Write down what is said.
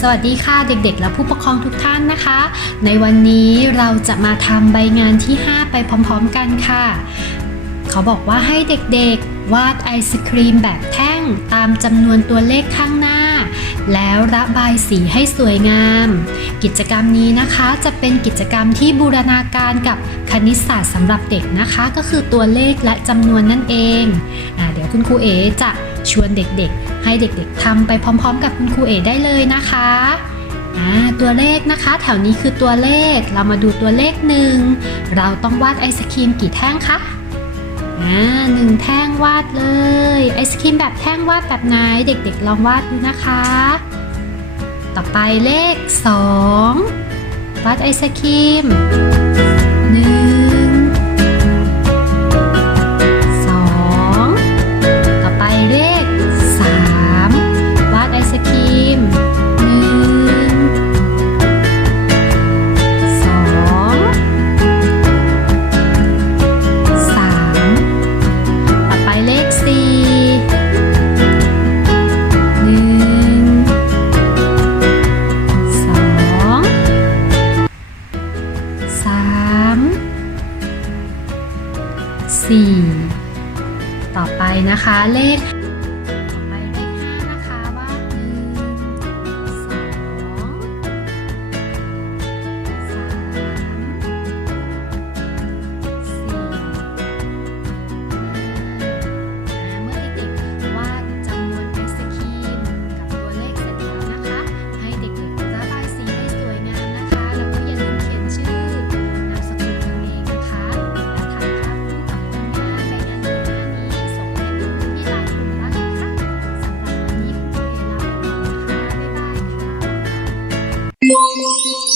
สวัสดีค่ะเด็กๆ และผู้ปกครองทุกท่านนะคะ ในวันนี้เราจะมาทำใบงานที่ 5 ไปพร้อมๆกันค่ะ เขาบอกว่าให้เด็กๆ วาดไอศครีมแบบแท่งตามจำนวนตัวเลขข้างหน้า แล้วระบายสีให้สวยงาม กิจกรรมนี้นะคะจะเป็นกิจกรรมที่บูรณาการกับคณิตศาสตร์สำหรับเด็กนะคะ ก็คือตัวเลขและจำนวนนั่นเองอเดี๋ยวคุณครูเอจะ ชวนเด็กๆ ให้เด็กๆทำไปพร้อม ๆ กับคุณครูเอได้เลยนะคะตัวเลขนะคะ แถวนี้คือตัวเลขเรามาดูตัวเลขหนึ่งเราต้องวาดไอศครีมกี่แท่งคะหนึ่งแท่งวาดเลย ไอศครีมแบบแท่งวาดแบบไหนเด็กๆ ลองวาดดูนะคะ ต่อไปเลขสองวาดไอศครีม 4 ต่อไปนะคะเลข Música